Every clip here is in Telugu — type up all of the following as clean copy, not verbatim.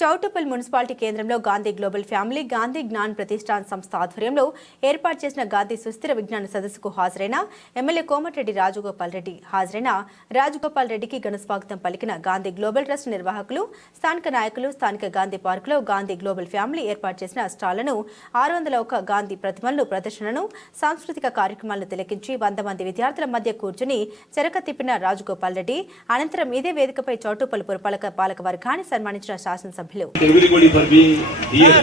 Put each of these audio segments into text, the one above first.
చౌటుప్పల్ మున్సిపాలిటీ కేంద్రంలో గాంధీ గ్లోబల్ ఫ్యామిలీ గాంధీ జ్ఞాన్ ప్రతిష్టాన్ సంస్థ ఆధ్వర్యంలో ఏర్పాటు చేసిన గాంధీ సుస్థిర విజ్ఞాన సదస్సుకు హాజరైన ఎమ్మెల్యే కోమటిరెడ్డి రాజగోపాల్ రెడ్డి రాజగోపాల్ రెడ్డికి ఘనస్వాగతం పలికిన గాంధీ గ్లోబల్ ట్రస్ట్ నిర్వాహకులు స్థానిక నాయకులు స్థానిక గాంధీ పార్కులో గాంధీ గ్లోబల్ ఫ్యామిలీ ఏర్పాటు చేసిన స్టాళ్లను 601 గాంధీ ప్రతిమలను ప్రదర్శనను సాంస్కృతిక కార్యక్రమాలను తిలకించి 100 మంది విద్యార్థుల మధ్య కూర్చుని చెరక తిప్పిన రాజగోపాల్ రెడ్డి అనంతరం ఇదే వేదికపై చౌటుప్పల్ పురపాలక వర్గాన్ని సన్మానించిన శాసనసభ Everybody for being here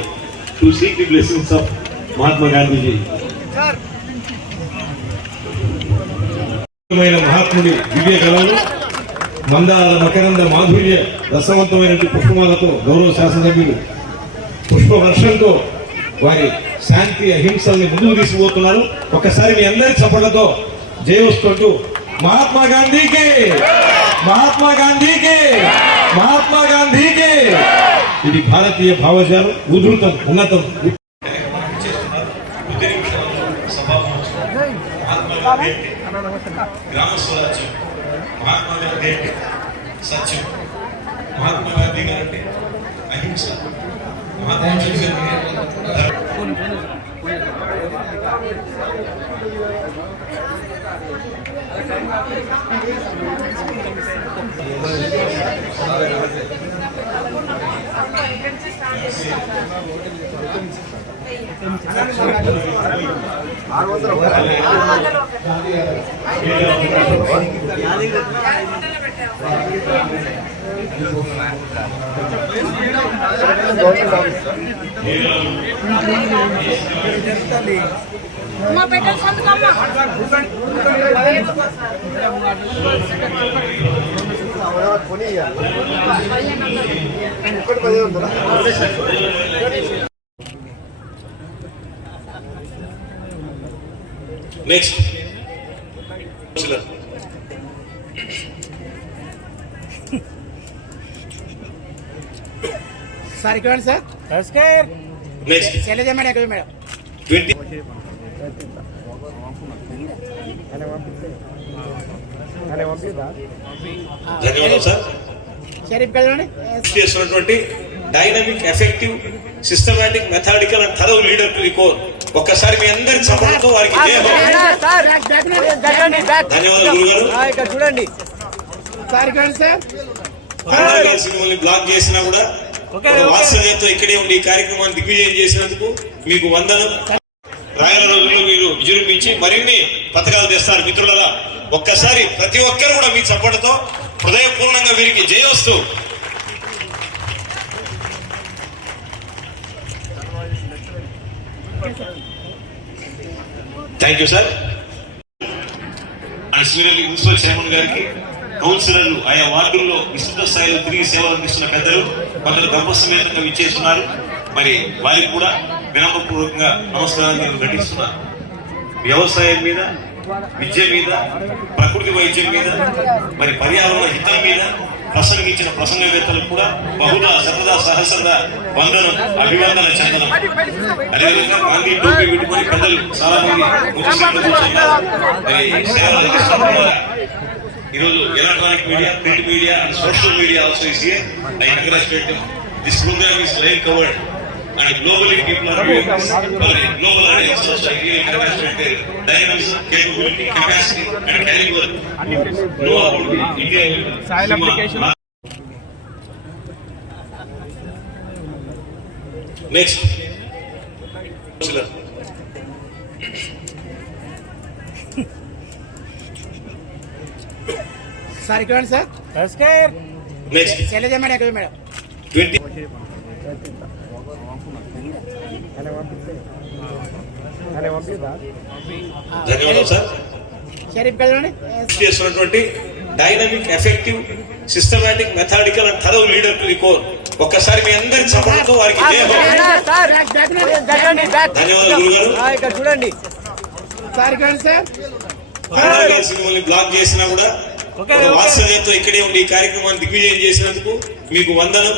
to seek the blessings of Mahatma Gandhi ji. మహాత్ముడి దివ్య కళలు మందార మకరంద మాధుర్య రసవంతమైనటువంటి పుష్పమాలతో గౌరవ శాసనసభ్యులు పుష్పవర్షంతో వారి శాంతి అహింసల్ని ముందుకు తీసుకుపోతున్నారు. ఒక్కసారి మీ అందరి చప్పట్లతో జయోస్తూ మహాత్మా గాంధీకి మహాత్మా గాంధీకి మహాత్మా గాంధీకి. ఇది భారతీయ భావజాలం ఉధృతం ఉన్నతం. గ్రామ స్వరాజ్యం మహాత్మా గాంధీ అంటే సత్యం, మహాత్మా గాంధీ గారంటే అహింస, మహాత్మా గాంధీ మా పెట్టల్ సంతకమ్మ నెక్స్ట్ సార్ ఇక్కడ సార్ నమస్కారం. నెక్స్ట్ శైలజ మేడం ఎక్కడ మేడం 20 ధన్యవాదాలు సార్. షరీఫ్ కదండి చేస్తున్నటువంటి dynamic effective systematic methodical and thorough leader to the core. ఒక్కసారి మీ అందరి సపోర్ట్తో వారికి ధన్యవాదాలు గురుగారు. చూడండి సార్ ఇక్కడ సార్ సినిమాని బ్లాక్ చేసినా కూడా వాత్సల్యంతో ఇక్కడే ఉండి ఈ కార్యక్రమాన్ని దిగ్విజయం చేసినందుకు మీకు వందనం. రాయల రోజుల్లో మీరు విజృంభించి మరిన్ని పథకాలు తెస్తారు మిత్రులరా. ఒక్కసారి ప్రతి ఒక్కరు కూడా మీ చప్పటితో హృదయపూర్ణంగా వీరికి జయోస్తూ. Thank you sir. Senior municipal chairman గారికి, కౌన్సిలర్లు, ఆయా వార్డుల్లో విస్తృత స్థాయిలో తిరిగి సేవలు అందిస్తున్న పెద్దలు కొందరు గంపసమేతంగా విచ్చేస్తున్నారు. మరి వారికి కూడా వినమ్రపూర్వకంగా నమస్కారాలు నేను ఘటిస్తున్నాను. వ్యవసాయం మీద, విద్య మీద, ప్రకృతి వైద్యం మీద, మరి పర్యావరణ హితం మీద ప్రసంగించిన ప్రసంగవేత్తలకు కూడా బహుదా సరదా సహస్రద వందనం, అభివందన చందనం. అదేవిధంగా గాంధీ టోపీ పెట్టుకుని పెద్దలు చాలా మంది సేవలు అందిస్తున్నారు. ఈరోజు electronic media, print media and social media also is here. I congratulate them. This programme is live covered and globally people are viewing this. Global audience also really congratulate their dynamism, capability, capacity and caliber. Know about the India soil application. Next. Sir ఇక్కడ సార్ నమస్కారం. నెక్స్ట్ శైలజ మేడం ఎక్కడ మేడం 20 ధన్యవాదాలు సార్. షరీఫ్ కదండి చేస్తున్నటువంటి dynamic effective systematic methodical and thorough leader to the core. ఒక్కసారి మీ అందరి సపోర్ట్తో వారికి ధన్యవాదాలు గురుగారు. చూడండి సార్ ఇక్కడ సార్ సినిమాని బ్లాక్ చేసినా కూడా వాత్సల్యంతో ఇక్కడే ఉండి ఈ కార్యక్రమాన్ని దిగ్విజయం చేసినందుకు మీకు వందనం.